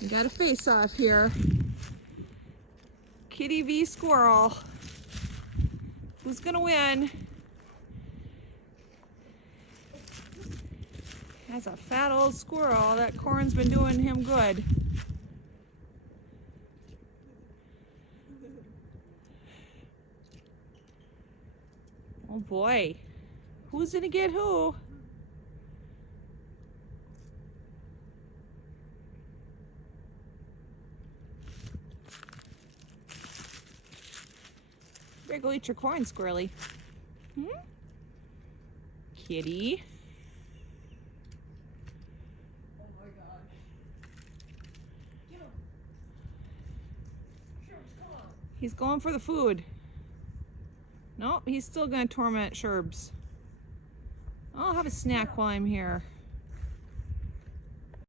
We got a face-off here. Kitty v. Squirrel. Who's gonna win? That's a fat old squirrel. That corn's been doing him good. Oh boy. Who's gonna get who? Better go eat your corn, squirrely. Kitty. Oh my gosh. Get him. Sherbs, come on. He's going for the food. Nope, he's still gonna torment Sherbs. I'll have a snack while I'm here.